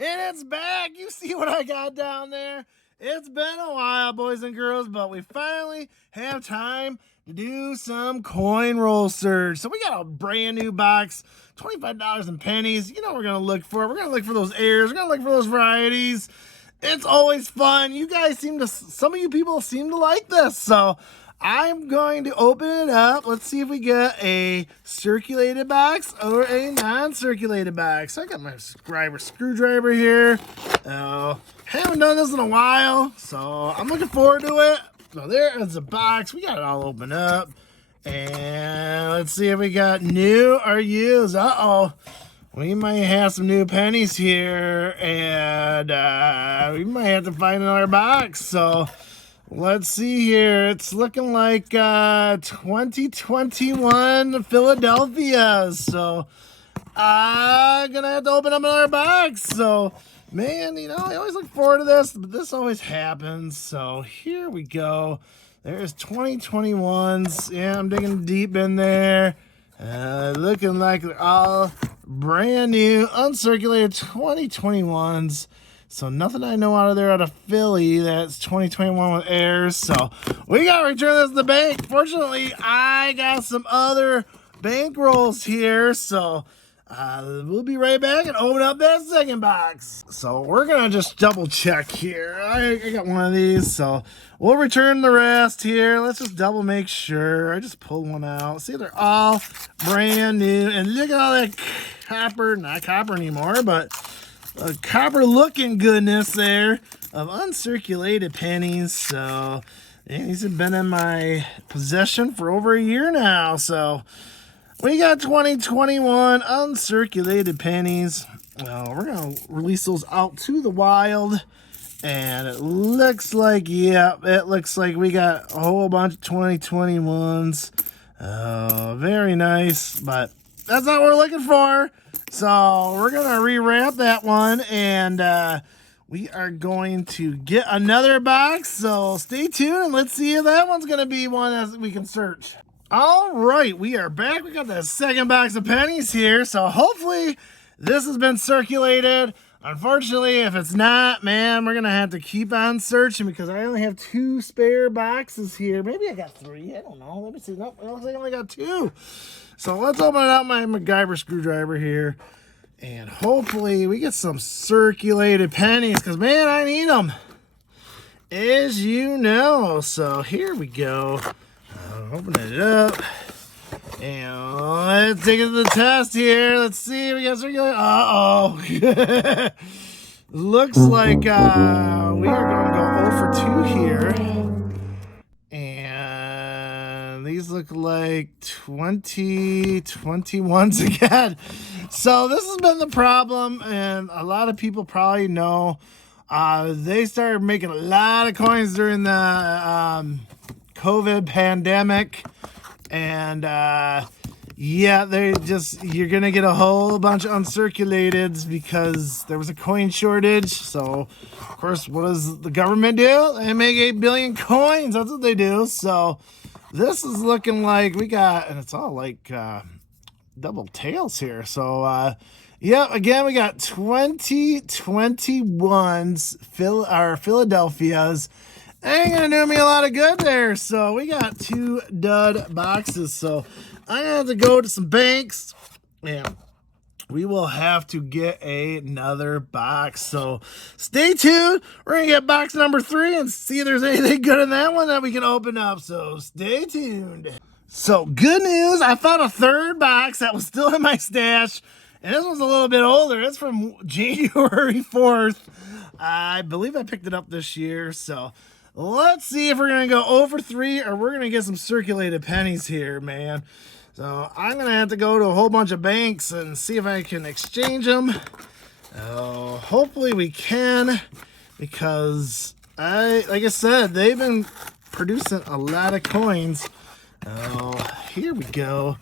And it's back. You see what I got down there? It's been a while, boys and girls, but we finally have time to do some coin roll search. So we got a brand new box, $25 in pennies. You know what we're going to look for. We're going to look for those airs. We're going to look for those varieties. It's always fun. You guys some of you people seem to like this. So I'm going to open it up. Let's see if we get a circulated box or a non-circulated box. So I got my screwdriver here. Haven't done this in a while, so I'm looking forward to it. So there is the box. We got it all open up. And let's see if we got new or used. Uh-oh. We might have some new pennies here, and we might have to find another box. So let's see here. It's looking like 2021 Philadelphia. So I'm going to have to open up another box. So, man, you know, I always look forward to this, but this always happens. So here we go. There's 2021s. Yeah, I'm digging deep in there. Looking like they're all brand new, uncirculated 2021s. So nothing I know out of Philly that's 2021 with airs. So we got to return this to the bank. Fortunately, I got some other bank rolls here. So we'll be right back and open up that second box. So we're going to just double check here. I got one of these. So we'll return the rest here. Let's just double make sure. I just pulled one out. See, they're all brand new. And look at all that copper, not copper anymore, but a copper looking goodness there of uncirculated pennies. So these have been in my possession for over a year now. So we got 2021 uncirculated pennies. Well, we're going to release those out to the wild. And it looks like, yeah, it looks like we got a whole bunch of 2021s. Very nice, but that's not what we're looking for. So we're going to rewrap that one, and we are going to get another box. So stay tuned, and let's see if that one's going to be one that we can search. All right, we are back. We got the second box of pennies here. So hopefully this has been circulated. Unfortunately, if it's not, man, we're going to have to keep on searching because I only have 2 spare boxes here. Maybe I got 3. I don't know. Let me see. Nope, it looks like I only got 2. So let's open it up, my MacGyver screwdriver here. And hopefully we get some circulated pennies because, man, I need them. As you know. So here we go. Open it up. And let's take it to the test here. Let's see if we got circulated. Uh-oh. Looks like we are going to go 0 for 2 here. And these look like 2021s again. So this has been the problem, and a lot of people probably know they started making a lot of coins during the COVID pandemic. And yeah, you're gonna get a whole bunch of uncirculateds because there was a coin shortage. So of course, what does the government do? They make 8 billion coins. That's what they do. So this is looking like we got, and it's all like double tails here. So yeah, again, we got 2021s Philadelphia's. Ain't gonna do me a lot of good there. So we got 2 dud boxes. So I'm gonna have to go to some banks and we will have to get another box. So stay tuned. We're gonna get box number 3 and see if there's anything good in that one that we can open up. So stay tuned. So good news, I found a 3rd box that was still in my stash. And this one's a little bit older. It's from January 4th. I believe I picked it up this year. So let's see if we're going to go 0 for 3 or we're going to get some circulated pennies here, man. So I'm going to have to go to a whole bunch of banks and see if I can exchange them. Hopefully we can, because like I said, they've been producing a lot of coins. Here we go.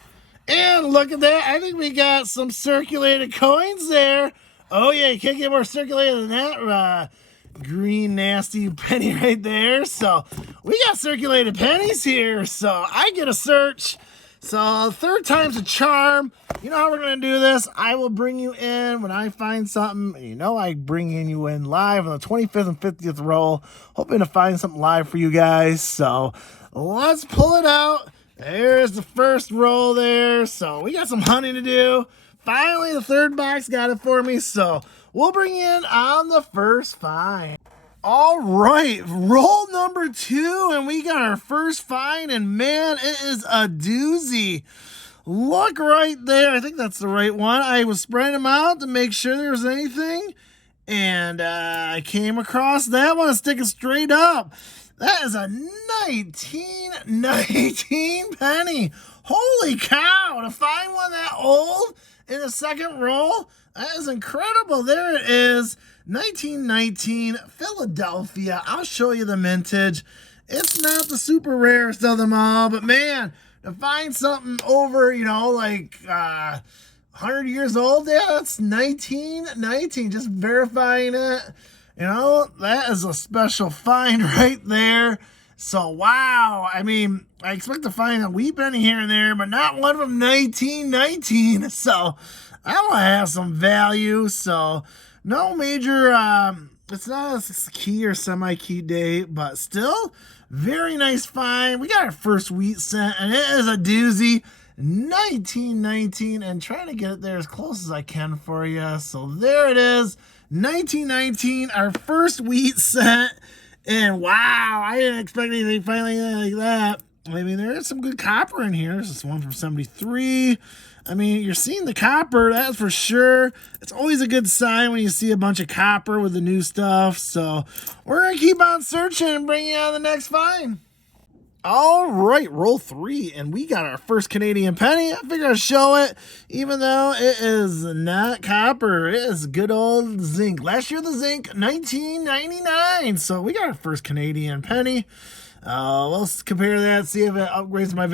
And look at that. I think we got some circulated coins there. Oh, yeah, you can't get more circulated than that. Green nasty penny right there. So we got circulated pennies here. So I get a search. So third time's a charm. You know how we're going to do this? I will bring you in when I find something. You know I bring you in live on the 25th and 50th roll, hoping to find something live for you guys. So let's pull it out. There's the first roll there. So we got some hunting to do. Finally, the third box got it for me. So we'll bring you in on the first find. All right, roll number 2, and we got our first find, and man, it is a doozy. Look right there. I think that's the right one. I was spreading them out to make sure there was anything, and I came across that one sticking straight up. That is a 1919 penny. Holy cow, to find one that old in the second roll, that is incredible. There it is. 1919 Philadelphia. I'll show you the mintage. It's not the super rarest of them all, but man, to find something over, like 100 years old, yeah, that's 1919. Just verifying it. That is a special find right there. So, wow. I mean, I expect to find a wee penny here and there, but not one from 1919. So, I want to have some value. So, no major, it's not a key or semi-key date, but still, very nice find. We got our first wheat cent, and it is a doozy. 1919, and trying to get it there as close as I can for you. So there it is, 1919, our first wheat cent. And wow, I didn't expect anything finally like that. I mean, there is some good copper in here. This is one from 73. I mean, you're seeing the copper, that's for sure. It's always a good sign when you see a bunch of copper with the new stuff. So we're going to keep on searching and bring you on the next find. All right, roll 3, and we got our first Canadian penny. I figured I'd show it, even though it is not copper. It is good old zinc. Last year, the zinc, 1999. So we got our first Canadian penny. Let's compare that, see if it upgrades my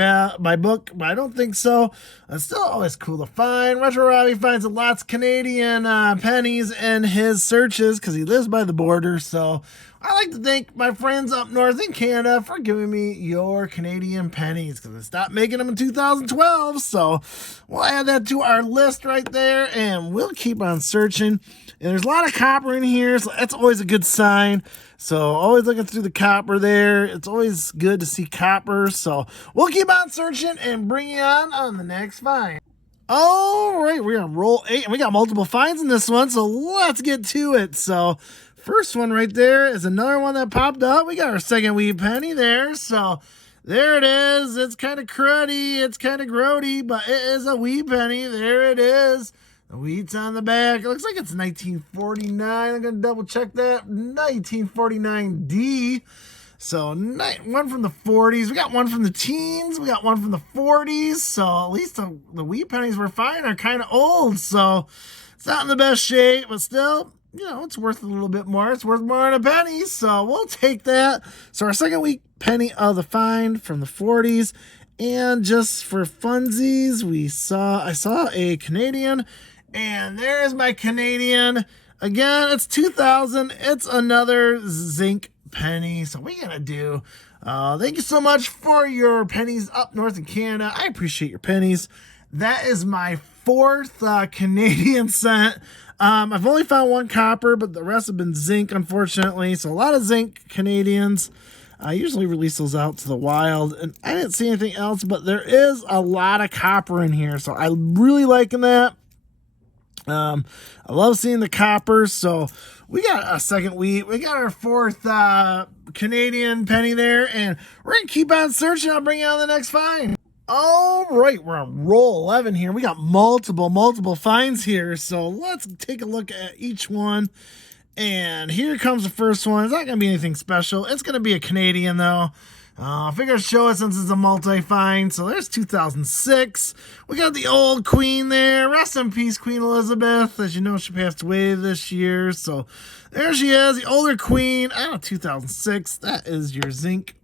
book, but I don't think so. It's still always cool to find. Retro Robbie finds lots of Canadian pennies in his searches because he lives by the border. So I like to thank my friends up north in Canada for giving me your Canadian pennies because I stopped making them in 2012. So we'll add that to our list right there, and we'll keep on searching. And there's a lot of copper in here, so that's always a good sign. So always looking through the copper there. It's always good to see copper. So we'll keep on searching and bring you on the next find. All right, we're on roll 8, and we got multiple finds in this one. So let's get to it. So first one right there is another one that popped up. We got our second wee penny there. So there it is. It's kind of cruddy. It's kind of grody, but it is a wee penny. There it is. The wheat's on the back. It looks like it's 1949. I'm going to double check that. 1949D. So one from the 40s. We got one from the teens. We got one from the 40s. So at least the wheat pennies we're finding are kind of old. So it's not in the best shape, but still, it's worth a little bit more. It's worth more than a penny. So we'll take that. So our second wheat penny of the find from the 40s. And just for funsies, I saw a Canadian. And there's my Canadian. Again, it's 2000. It's another zinc penny. So we're going to do. Thank you so much for your pennies up north in Canada. I appreciate your pennies. That is my fourth Canadian cent. I've only found one copper, but the rest have been zinc, unfortunately. So a lot of zinc Canadians. I usually release those out to the wild, and I didn't see anything else, but there is a lot of copper in here. So I'm really liking that. I love seeing the copper. So we got a second wheat. We got our fourth Canadian penny there, and we're going to keep on searching. I'll bring you on the next find. All right, we're on roll 11 here. We got multiple finds here. So let's take a look at each one. And here comes the first one. It's not going to be anything special. It's going to be a Canadian, though. I figured I'd show it since it's a multi-find. So there's 2006. We got the old queen there. Rest in peace, Queen Elizabeth. As you know, she passed away this year. So there she is, the older queen. 2006. That is your zinc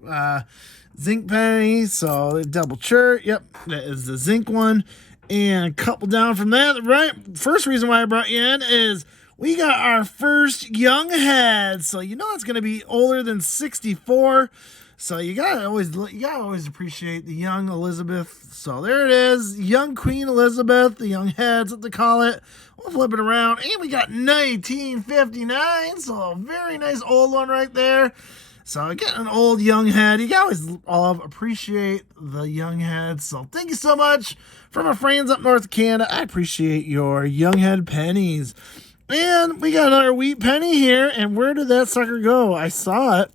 penny. So double chert. Yep, that is the zinc one. And a couple down from that, right? First reason why I brought you in is we got our first young head. So you know it's going to be older than 64. So you gotta always appreciate the young Elizabeth. So there it is, young Queen Elizabeth, the young heads, what they call it. We'll flip it around, and we got 1959. So a very nice old one right there. So getting an old young head, you always appreciate the young heads. So thank you so much for my friends up north of Canada. I appreciate your young head pennies. And we got another wheat penny here. And where did that sucker go? I saw it.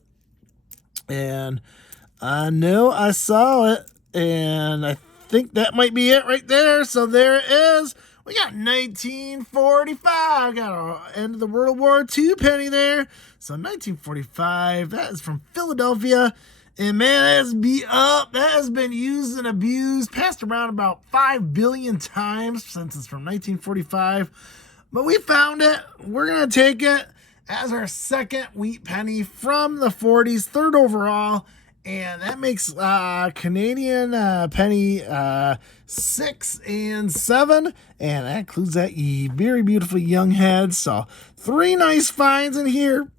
And I know I saw it. And I think that might be it right there. So there it is. We got 1945. Got our end of the World War II penny there. So 1945. That is from Philadelphia. And man, that is beat up. That has been used and abused, passed around about 5 billion times since it's from 1945. But we found it. We're going to take it as our second wheat penny from the 40s, third overall. And that makes Canadian penny 6 and 7. And that includes that very beautiful young head. So 3 nice finds in here.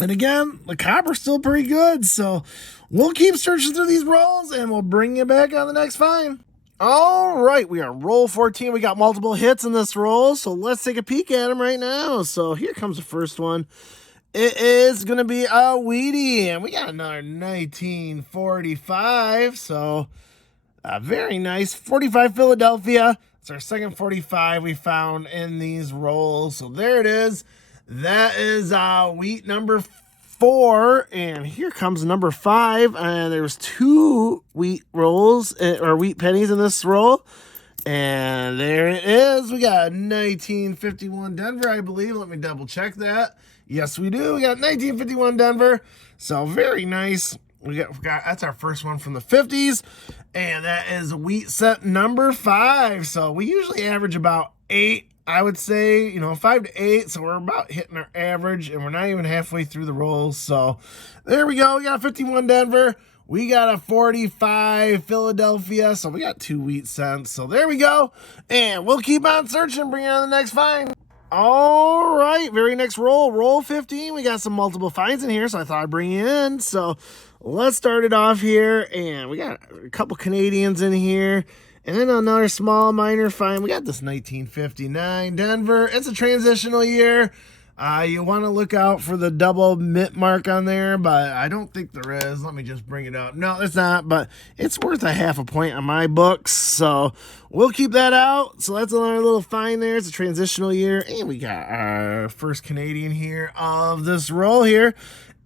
And again, the copper's still pretty good. So we'll keep searching through these rolls and we'll bring you back on the next find. All right, we are roll 14. We got multiple hits in this roll. So let's take a peek at them right now. So here comes the first one. It is going to be a Wheatie, and we got another 1945, so very nice. 45 Philadelphia. It's our second 45 we found in these rolls, so there it is. That is wheat number 4, and here comes number 5, and there was 2 wheat rolls, or wheat pennies in this roll. And there it is. We got 1951 Denver, I believe. Let me double check that. Yes, we do. We got 1951 Denver. So very nice. We got that's our first one from the 50s. And that is wheat set number 5. So we usually average about 8, I would say, 5 to 8. So we're about hitting our average, and we're not even halfway through the rolls. So there we go. We got 51 Denver. We got a 45 Philadelphia, so we got 2 wheat cents. So there we go. And we'll keep on searching, bring on the next find. All right, very next roll, roll 15. We got some multiple finds in here, so I thought I'd bring you in. So let's start it off here. And we got a couple Canadians in here. And then another small minor find. We got this 1959 Denver. It's a transitional year. You want to look out for the double mint mark on there, but I don't think there is. Let me just bring it up. No, it's not, but it's worth a half a point on my books, so we'll keep that out. So that's another little find there. It's a transitional year, and we got our first Canadian here of this roll here.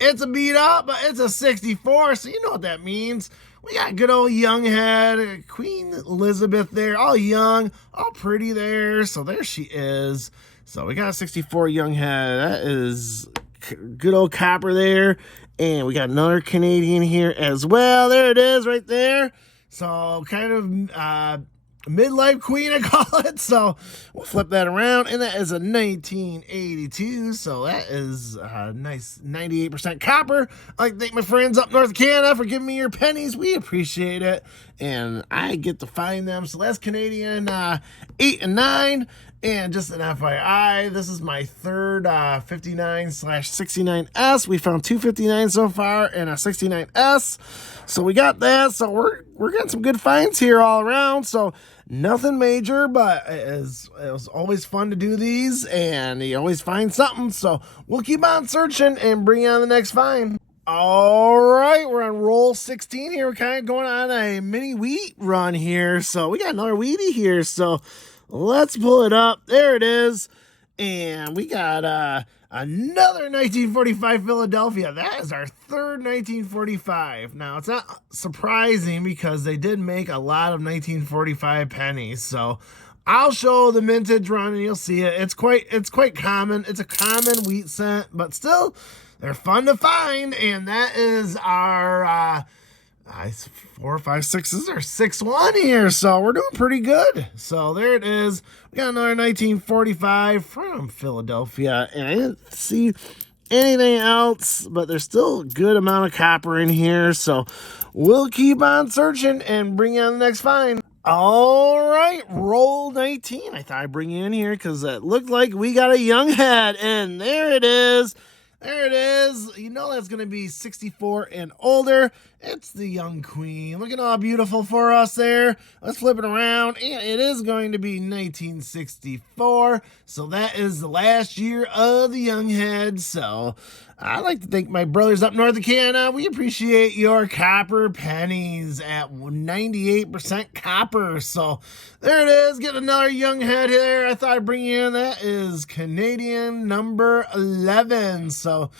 It's a beat up, but it's a 64, so you know what that means. We got good old young head, Queen Elizabeth there, all young, all pretty there, so there she is. So we got a 64 young head. That is good old copper there. And we got another Canadian here as well. There it is right there. So kind of midlife queen, I call it. So we'll flip that around. And that is a 1982. So that is a nice 98% copper. I'd like to thank my friends up north of Canada for giving me your pennies. We appreciate it. And I get to find them. So that's Canadian 8 and 9. And just an FYI, this is my third 59/69S. We found 259 so far and a 69S. So we got that. So we're getting some good finds here all around. So nothing major, but it was always fun to do these, and you always find something. So we'll keep on searching and bring on the next find. All right, we're on roll 16 here. We're kind of going on a mini wheat run here. So we got another Wheatie here. So let's pull it up. There it is. And we got another 1945 Philadelphia. That is our third 1945. Now, it's not surprising because they did make a lot of 1945 pennies. So I'll show the mintage run and you'll see it. It's quite common. It's a common wheat scent, but still, they're fun to find. And that is our 4, 5, 6. This is our 6th one here, so we're doing pretty good. So there it is. We got another 1945 from Philadelphia, and I didn't see anything else, but there's still a good amount of copper in here, so we'll keep on searching and bring on the next find. All right, roll 19. I thought I'd bring you in here because it looked like we got a young head, and there it is. There it is. You know that's going to be 64 and older. It's the young queen. Looking all beautiful for us there. Let's flip it around. And it is going to be 1964. So that is the last year of the young head. So I'd like to thank my brothers up north of Canada. We appreciate your copper pennies at 98% copper. So there it is. Get another young head here. I thought I'd bring you in. That is Canadian number 11. So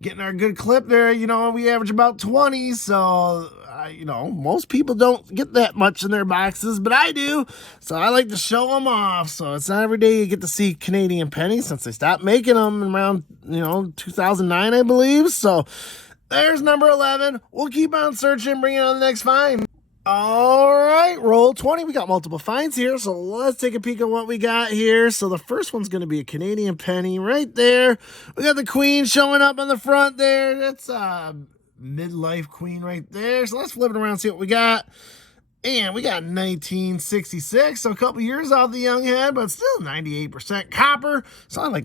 getting our good clip there. You know, we average about 20. So, you know, most people don't get that much in their boxes, but I do. So I like to show them off. So it's not every day you get to see Canadian pennies since they stopped making them around, 2009, I believe. So there's number 11. We'll keep on searching, bring it on the next find. All right, roll 20. We got multiple finds here, so let's take a peek at what we got here. So the first one's going to be a Canadian penny right there. We got the queen showing up on the front there. That's a midlife queen right there. So let's flip it around and see what we got. And we got 1966, so a couple years off the young head, but still 98% copper. So I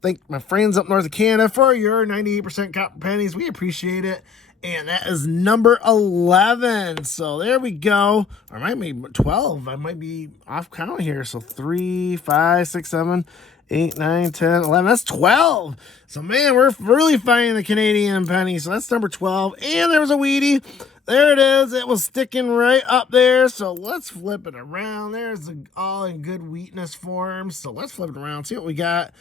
thank my friends up north of Canada for your 98% copper pennies. We appreciate it. And that is number 11. So there we go. Or it might be 12. I might be off count here. So 3, 5, 6, 7, 8, 9, 10, 11. That's 12. So, man, we're really finding the Canadian penny. So that's number 12. And there was a Wheatie. There it is. It was sticking right up there. So let's flip it around. There's all in good wheatness form. So let's flip it around. See what we got.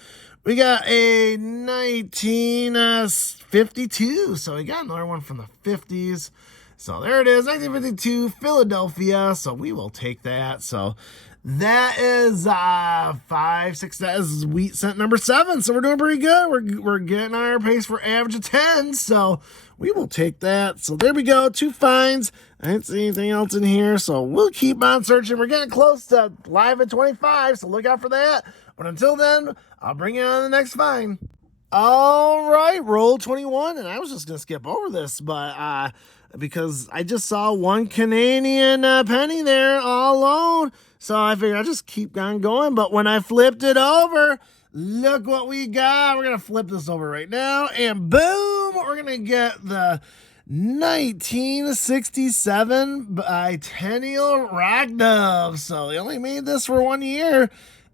We got a 1952. So we got another one from the 50s. So there it is. 1952 Philadelphia. So we will take that. So that is 5, 6. That is wheat cent number 7. So we're doing pretty good. We're getting our pace for average of 10. So we will take that. So there we go. 2 finds. I didn't see anything else in here. So we'll keep on searching. We're getting close to live at 25. So look out for that. But until then, I'll bring you on the next find. All right, roll 21. And I was just going to skip over this, but because I just saw one Canadian penny there all alone. So I figured I'll just keep on going. But when I flipped it over, look what we got. We're going to flip this over right now. And boom, we're going to get the 1967 biennial rock dove. So they only made this for 1 year.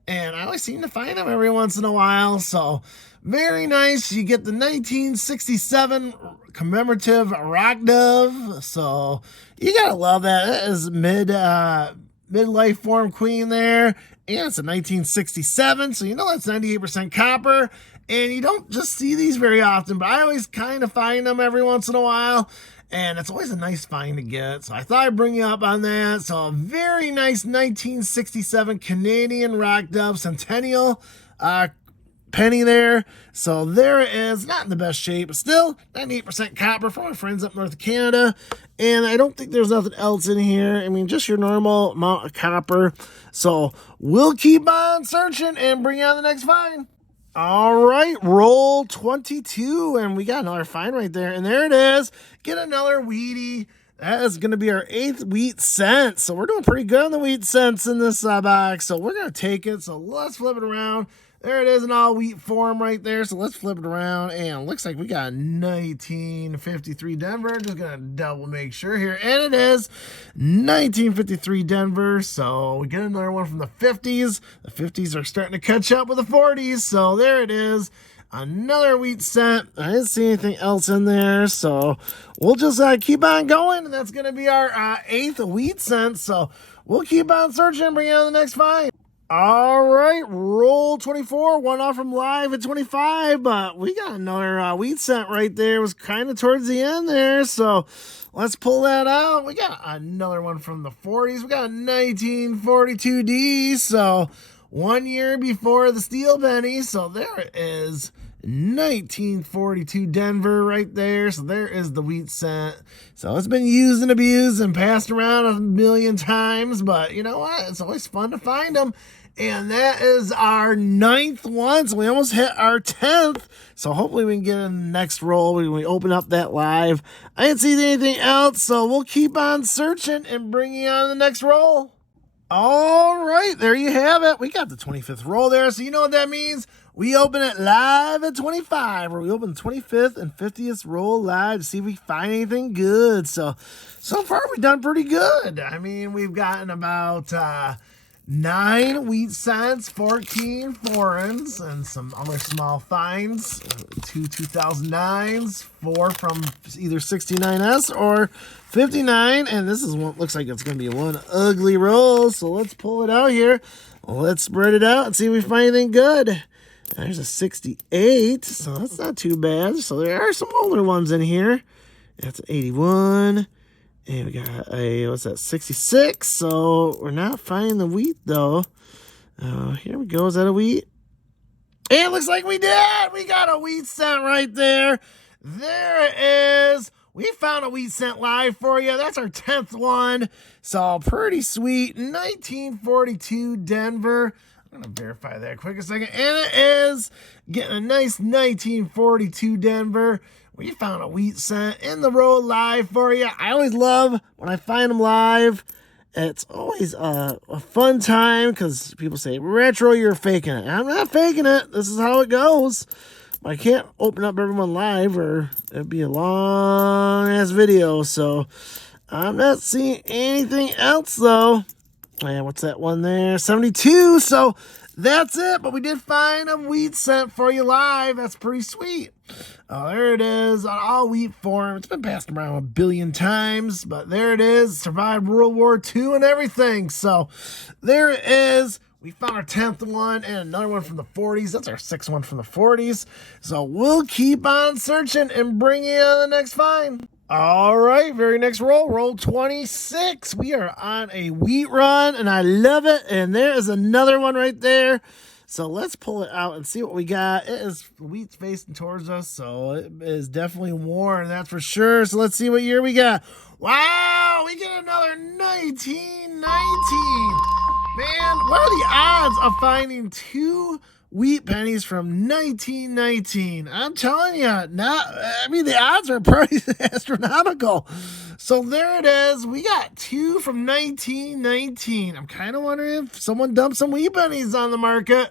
And I always seem to find them every once in a while. So very nice. You get the 1967 commemorative rock dove. So you gotta love that. That is midlife form queen there. And it's a 1967. So you know that's 98% copper. And you don't just see these very often, but I always kind of find them every once in a while. And it's always a nice find to get. So I thought I'd bring you up on that. So a very nice 1967 Canadian rock dove centennial penny there. So there it is. Not in the best shape, but still 98% copper from my friends up north of Canada. And I don't think there's nothing else in here. I mean, just your normal amount of copper. So we'll keep on searching and bring you on the next find. All right, roll 22, and we got another find right there, and there it is. Get another Wheatie. That is going to be our 8th wheat cent, so we're doing pretty good on the wheat cents in this box, so we're going to take it, so let's flip it around. There it is in all wheat form right there, so let's flip it around, and it looks like we got 1953 Denver. Just going to double make sure here, and it is 1953 Denver, so we get another one from the 50s. The 50s are starting to catch up with the 40s, so there it is. Another wheat cent. I didn't see anything else in there, so we'll just keep on going, and that's going to be our 8th wheat cent, so we'll keep on searching and bring you on the next find. All right, roll 24, one off from live at 25, but we got another wheat cent right there. It was kind of towards the end there, so let's pull that out. We got another one from the 40s. We got 1942D, so 1 year before the steel penny, so there it is. 1942 Denver right there. So there is the wheat cent. So it's been used and abused and passed around a million times, but you know what? It's always fun to find them. And that is our 9th one. So we almost hit our 10th. So hopefully we can get in the next roll when we open up that live. I didn't see anything else, so we'll keep on searching and bring you on the next roll. All right, there you have it. We got the 25th roll there, so you know what that means. We open it live at 25, where we open the 25th and 50th roll live to see if we find anything good. So far we've done pretty good. I mean, we've gotten about 9 wheat cents, 14 foreigns, and some other small finds. 2 2009s, 4 from either 69S or 59. And this is one, looks like it's going to be one ugly roll. So let's pull it out here. Let's spread it out and see if we find anything good. There's a 68, so that's not too bad. So there are some older ones in here. That's 81. And we got a, what's that, 66. So we're not finding the wheat, though. Here we go. Is that a wheat? And it looks like we did. We got a wheat cent right there. There it is. We found a wheat cent live for you. That's our 10th one. So pretty sweet. 1942 Denver. I'm going to verify that quick a second. And it is getting a nice 1942 Denver. We found a wheat cent in the roll live for you. I always love when I find them live. It's always a fun time because people say, Retro, you're faking it. I'm not faking it. This is how it goes. I can't open up everyone live or it'd be a long-ass video. So I'm not seeing anything else, though. And what's that one there? 72. So that's it. But we did find a wheat cent for you live. That's pretty sweet. Oh, there it is on all wheat form. It's been passed around 1 billion times, but there it is. Survived World War II and everything. So there it is. We found our 10th one and another one from the 40s. That's our 6th one from the 40s. So we'll keep on searching and bring you the next find. All right, very next roll, roll 26. We are on a wheat run, and I love it. And there is another one right there. So let's pull it out and see what we got. It is wheat's facing towards us, so it is definitely worn, that's for sure. So let's see what year we got. Wow, we get another 1919. Man, what are the odds of finding 2 wheat pennies from 1919? I'm telling you, the odds are pretty astronomical. So there it is. We got 2 from 1919. I'm kind of wondering if someone dumped some wheat pennies on the market.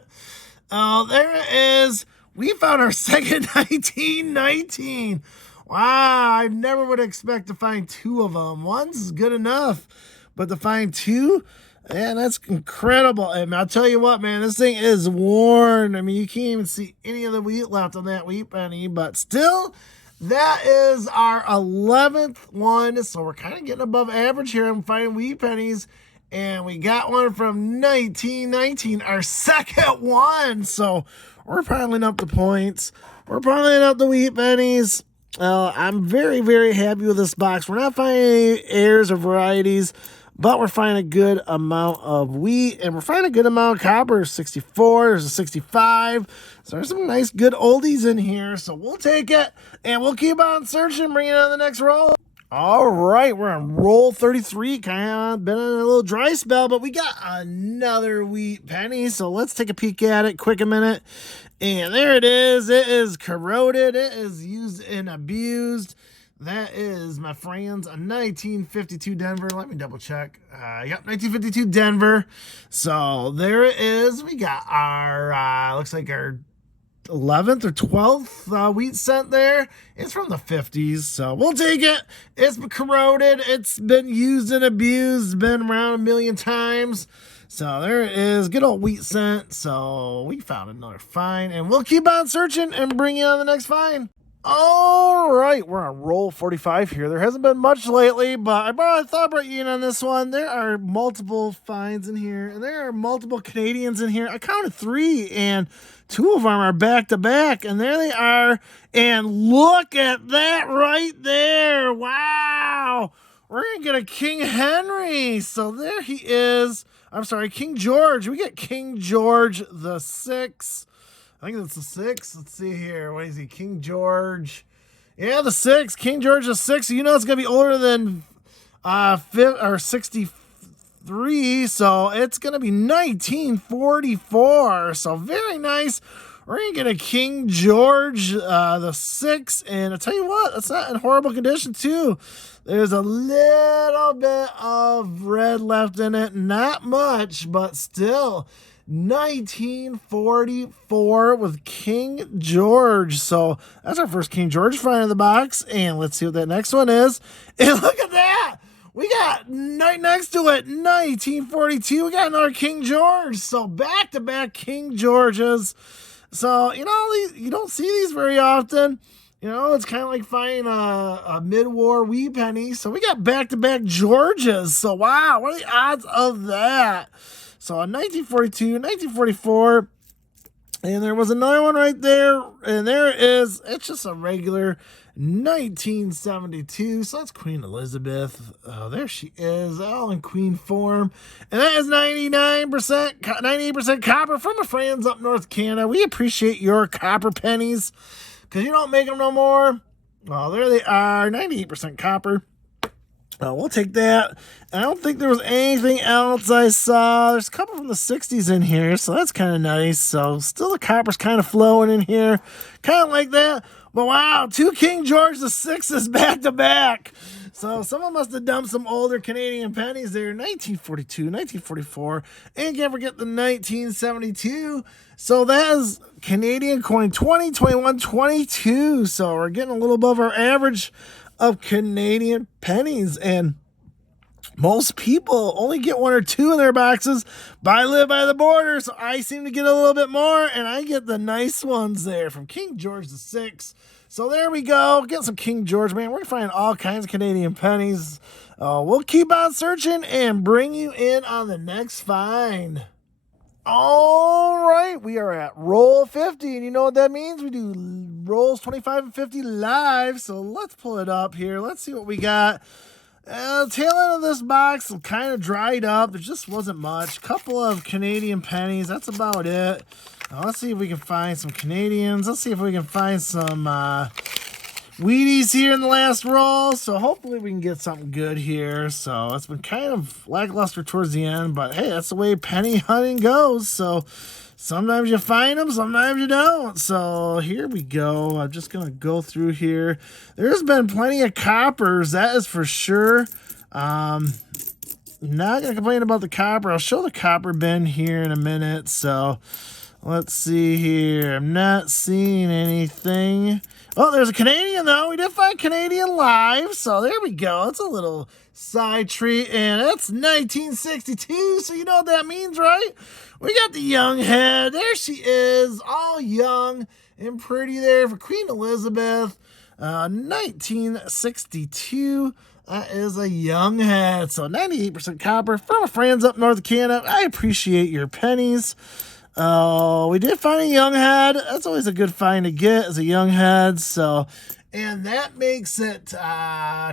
Oh, there it is. We found our second 1919. Wow, I never would expect to find 2 of them. One's good enough, but to find 2, man, that's incredible. And I'll tell you what, man, this thing is worn. I mean, you can't even see any of the wheat left on that wheat penny, but still, that is our 11th one. So we're kind of getting above average here. I'm finding wheat pennies, and we got one from 1919, our second one. So we're piling up the points. We're piling up the wheat pennies. I'm very, very happy with this box. We're not finding any errors or varieties, but we're finding a good amount of wheat, and we're finding a good amount of copper. 64, there's a 65. So there's some nice, good oldies in here. So we'll take it, and we'll keep on searching, bringing it on the next roll. All right, we're on roll 33. Kind of been in a little dry spell, but we got another wheat penny. So let's take a peek at it, quick a minute. And there it is. It is corroded. It is used and abused. That is, my friends, a 1952 Denver. Let me double check. Yep, 1952 Denver. So there it is. We got our, looks like our 11th or 12th wheat cent there. It's from the 50s, so we'll take it. It's been corroded. It's been used and abused. Been around 1 million times. So there it is. Good old wheat cent. So we found another find, and we'll keep on searching and bring you on the next find. All right, we're on roll 45 here. There hasn't been much lately, but I thought I'd bring you in on this one. There are multiple finds in here, and there are multiple Canadians in here. I counted 3, and 2 of them are back to back, and there they are. And look at that right there. Wow. We're going to get a King Henry. So there he is. I'm sorry, King George. We get King George the 6th. I think that's the 6th. Let's see here. What is he? King George. Yeah, the 6th. King George the 6th. You know it's going to be older than 63. So it's going to be 1944. So very nice. We're going to get a King George the 6th. And I tell you what, it's not in horrible condition too. There's a little bit of red left in it. Not much, but still. 1944 with King George. So that's our first King George find in the box. And let's see what that next one is. And look at that. We got right next to it, 1942. We got another King George. So back-to-back King Georges. So, you don't see these very often. It's kind of like finding a mid-war wee penny. So we got back-to-back Georges. So, wow, what are the odds of that? So, 1942, 1944, and there was another one right there. And there it is. It's just a regular 1972. So, that's Queen Elizabeth. Oh, there she is, all in queen form. And that is 98% copper from our friends up north Canada. We appreciate your copper pennies, because you don't make them no more. Well, there they are, 98% copper. We'll take that. And I don't think there was anything else I saw. There's a couple from the 60s in here, so that's kind of nice. So still the copper's kind of flowing in here. Kind of like that. But wow, 2 King George VI's back to back. So someone must have dumped some older Canadian pennies there. 1942, 1944. And can't forget the 1972. So that is Canadian coin 20, 21, 22. So we're getting a little above our average of Canadian pennies. And most people only get 1 or 2 in their boxes, but I live by the border, so I seem to get a little bit more, and I get the nice ones there from King George VI. So there we go. Get some King George, man. We're going to find all kinds of Canadian pennies. We'll keep on searching and bring you in on the next find. All right, we are at roll 50, and you know what that means? We do rolls 25 and 50 live, so let's pull it up here. Let's see what we got. The tail end of this box kind of dried up. There just wasn't much. Couple of Canadian pennies. That's about it. Let's see if we can find some Canadians. Let's see if we can find some Wheaties here in the last roll. So hopefully we can get something good here. So it's been kind of lackluster towards the end. But hey, that's the way penny hunting goes. So sometimes you find them, sometimes you don't. So here we go. I'm just going to go through here. There's been plenty of coppers, that is for sure. Not going to complain about the copper. I'll show the copper bin here in a minute. So let's see here. I'm not seeing anything. Oh, there's a Canadian, though. We did find Canadian live. So there we go. It's a little side treat, and it's 1962. So you know what that means, right? We got the young head. There she is, all young and pretty there for Queen Elizabeth. 1962. That is a young head. So 98% copper from our friends up north of Canada. I appreciate your pennies. We did find a young head. That's always a good find to get, is a young head. So, and that makes it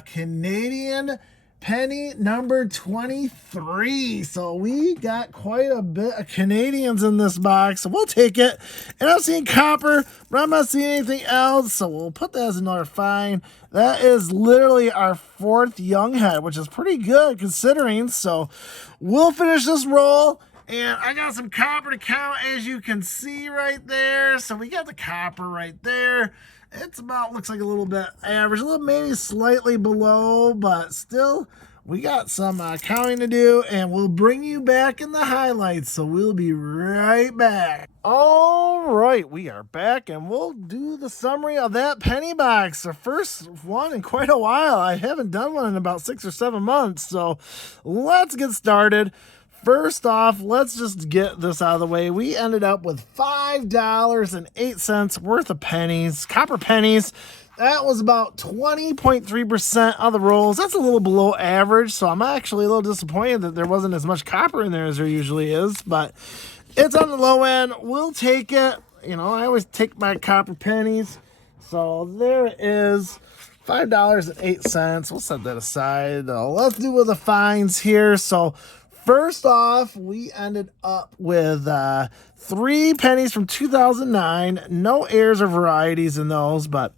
Canadian penny number 23. So we got quite a bit of Canadians in this box, so we'll take it. And I'm seeing copper, but I'm not seeing anything else, so we'll put that as another find. That is literally our 4th young head, which is pretty good considering. So we'll finish this roll. And I got some copper to count, as you can see right there. So we got the copper right there. It's about, looks like a little bit average, a little maybe slightly below, but still, we got some counting to do, and we'll bring you back in the highlights. So we'll be right back. All right, we are back, and we'll do the summary of that penny box. The first one in quite a while. I haven't done one in about 6 or 7 months. So let's get started. First off, let's just get this out of the way. We ended up with $5.08 worth of pennies, copper pennies. That was about 20.3% of the rolls. That's a little below average, so I'm actually a little disappointed that there wasn't as much copper in there as there usually is, but it's on the low end. We'll take it. I always take my copper pennies. So there it is. $5.08. We'll set that aside. Let's do with the finds here. So first off, we ended up with 3 pennies from 2009. No heirs or varieties in those, but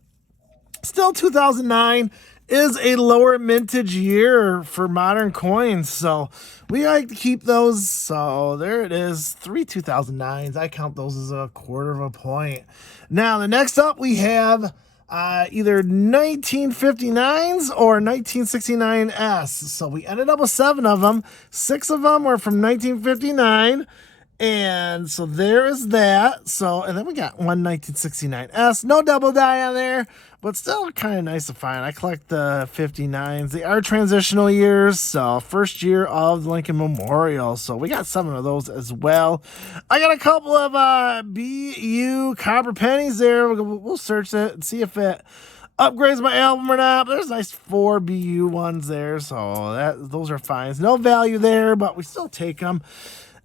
still 2009 is a lower mintage year for modern coins. So we like to keep those. So there it is, 3 2009s. I count those as a quarter of a point. Now, the next up we have either 1959s or 1969s. So we ended up with 7 of them. 6 of them were from 1959. And so there is that. So, and then we got one 1969S. No double die on there, but still kind of nice to find. I collect the 59s. They are transitional years. So, first year of the Lincoln Memorial. So, we got 7 of those as well. I got a couple of BU copper pennies there. We'll search it and see if it upgrades my album or not. There's nice 4 BU ones there. So, those are fine. No value there, but we still take them.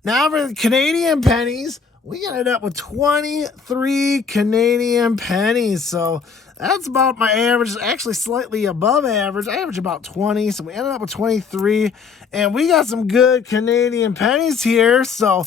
Now for the Canadian pennies, we ended up with 23 Canadian pennies. So that's about my average, actually slightly above average. I average about 20, so we ended up with 23. And we got some good Canadian pennies here. So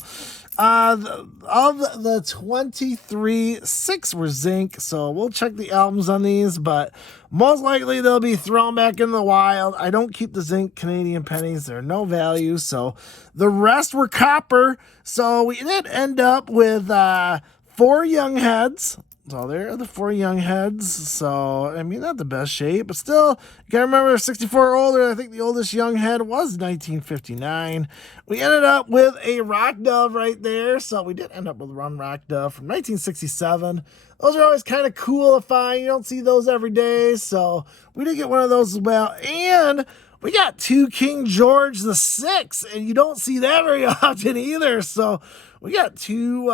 of the 23, 6 were zinc. So we'll check the albums on these, but most likely they'll be thrown back in the wild. I don't keep the zinc Canadian pennies. They're no value. So the rest were copper. So we did end up with 4 young heads. So there are the 4 young heads. So, I mean, not the best shape, but still, you gotta remember 64 or older. I think the oldest young head was 1959. We ended up with a rock dove right there. So we did end up with one rock dove from 1967. Those are always kind of cool to find. You don't see those every day. So we did get one of those as well. And we got 2 King George VI, and you don't see that very often either. So we got 2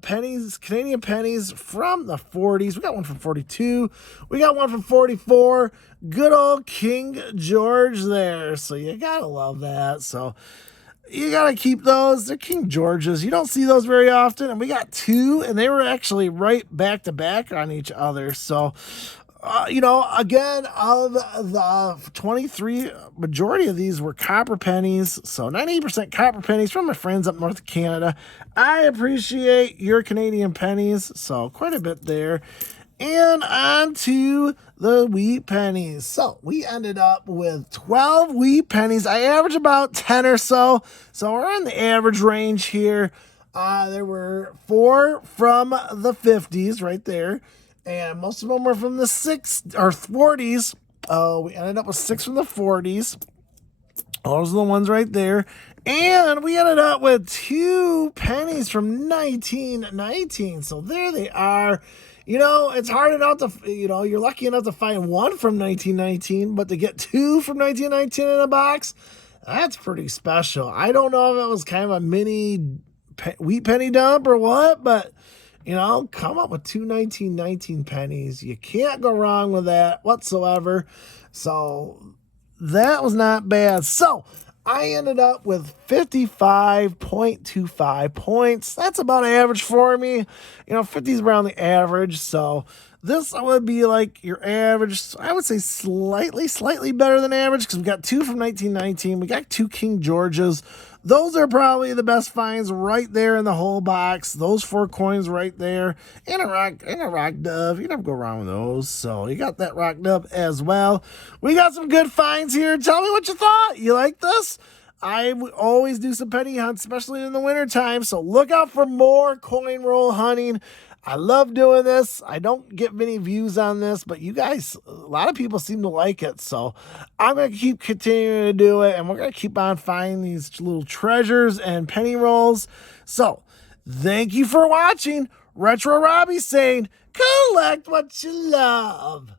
pennies, Canadian pennies from the 40s. We got one from 42. We got one from 44. Good old King George there. So you gotta love that. So you gotta keep those. They're King Georges. You don't see those very often. And we got 2, and they were actually right back to back on each other. So again, of the 23, majority of these were copper pennies. So 98% copper pennies from my friends up north of Canada. I appreciate your Canadian pennies. So quite a bit there. And on to the wheat pennies. So we ended up with 12 wheat pennies. I average about 10 or so. So we're in the average range here. There were 4 from the 50s right there. And most of them were from the 40s. We ended up with 6 from the 40s. Those are the ones right there. And we ended up with 2 pennies from 1919. So there they are. It's hard enough to, you're lucky enough to find 1 from 1919, but to get 2 from 1919 in a box, that's pretty special. I don't know if it was kind of a mini wheat penny dump or what, but come up with 2 1919 pennies. You can't go wrong with that whatsoever. So that was not bad. So I ended up with 55.25 points. That's about average for me. 50 is around the average. So this would be like your average. I would say slightly better than average because we got 2 from 1919. We got 2 King Georges. Those are probably the best finds right there in the whole box. Those 4 coins right there. And a rock dove. You never go wrong with those. So you got that rock dove as well. We got some good finds here. Tell me what you thought. You like this? I always do some penny hunts, especially in the wintertime. So look out for more coin roll hunting. I love doing this. I don't get many views on this, but you guys, a lot of people seem to like it. So I'm going to keep continuing to do it, and we're going to keep on finding these little treasures and penny rolls. So thank you for watching. Retro Robbie saying, collect what you love.